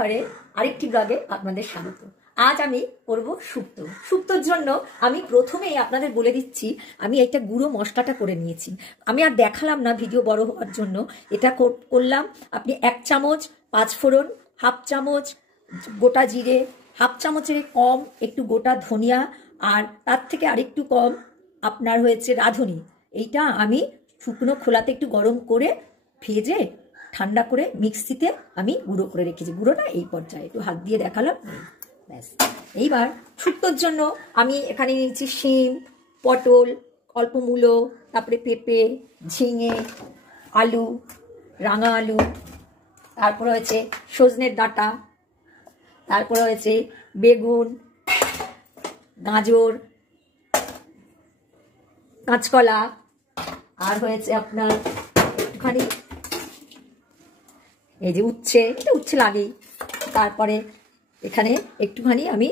ঘরে আরেকটি ব্লগে আপনাদের স্বাগত। আজ আমি করব শুক্তো। শুক্তোর জন্য আমি প্রথমেই আপনাদের বলে দিচ্ছি, আমি একটা গুঁড়ো মশলাটা করে নিয়েছি। আমি আর দেখালাম না ভিডিও বড় হওয়ার জন্য। এটা করলাম আপনি 1 চামচ পাঁচফোড়ন, হাফ চামচ গোটা জিরে, হাফ চামচের কম একটু গোটা ধনিয়া, আর তার থেকে আরেকটু কম আপনার হয়েছে রাঁধুনি। এইটা আমি শুকনো খোলাতে একটু গরম করে ভেজে ঠান্ডা করে মিক্সিতে আমি গুঁড়ো করে রেখেছি। গুঁড়োটা এই পর্যায়ে একটু হাত দিয়ে দেখালাম, ব্যাস। এইবার শুক্তোর জন্য আমি এখানে নিয়েছি শিম, পটল, অল্প মূলো, তারপরে পেঁপে, ঝিঙে, আলু, রাঙা আলু, তারপর হয়েছে সজনের ডাঁটা, তারপর হয়েছে বেগুন, গাজর, কাঁচকলা, আর হয়েছে আপনার একটুখানি এই যে উচ্ছে, এটা উচ্ছে লাগেই। তারপরে এখানে একটুখানি আমি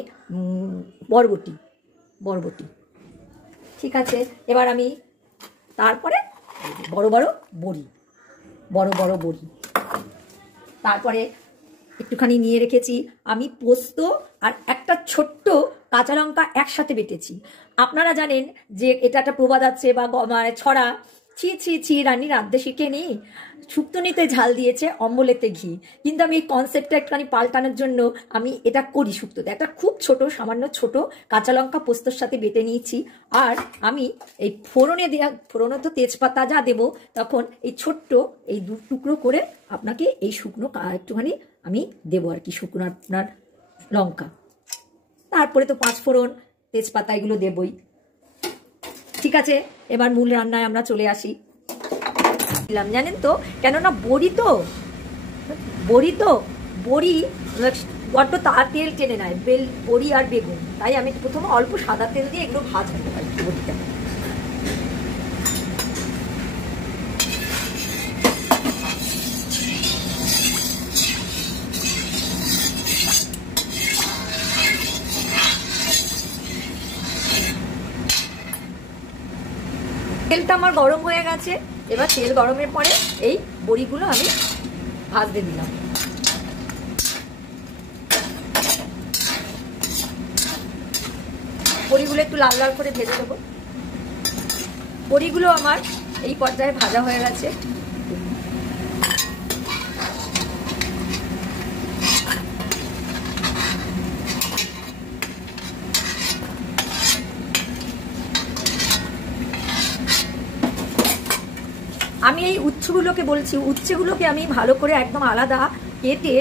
বরবটি, ঠিক আছে। এবার আমি তারপরে বড় বড় বড়ি, তারপরে একটুখানি নিয়ে রেখেছি আমি পোস্ত, আর একটা ছোট্ট কাঁচা লঙ্কা একসাথে বেটেছি। আপনারা জানেন যে এটা একটা প্রবাদ আছে বা মানে ছড়া, ছি রানী রাঁধতে শিখেনি, শুক্তো নিতে ঝাল দিয়েছে অম্বলেতে ঘি। কিন্তু আমি এই কনসেপ্টটা একটুখানি পাল্টানোর জন্য আমি এটা করি শুক্তোতে। একটা খুব ছোট, সামান্য ছোট কাঁচা লঙ্কা পোস্তর সাথে বেটে নিয়েছি। আর আমি এই ফোড়নে তো তেজপাতা যা দেবো, তখন এই ছোট্ট এই 2 টুকরো করে আপনাকে এই শুকনো একটুখানি আমি দেবো আর কি, শুকনো আপনার লঙ্কা। তারপরে তো পাঁচফোড়ন, তেজপাতা এগুলো দেবই, ঠিক আছে। এবার মূল রান্নায় আমরা চলে আসি। দিলাম জানেন তো, কেননা বড়ি বড্ড তেল টেনে নেয়, বড়ি আর বেগুন, তাই আমি প্রথমে অল্প সাদা তেল দিয়ে এগুলো ভাজবো আর কি বড়িটা। তেলটা আমার গরম হয়ে গেছে। এবার তেল গরমের পরে এই বড়িগুলো আমি ভাজতে দিলাম। বড়িগুলো একটু লাল লাল করে ভেজে দেবো। বড়িগুলো আমার এই পর্যায়ে ভাজা হয়ে গেছে। আমি এই উচ্ছেগুলোকে বলছি, উচ্ছেগুলোকে আমি ভালো করে একদম আলাদা কেটে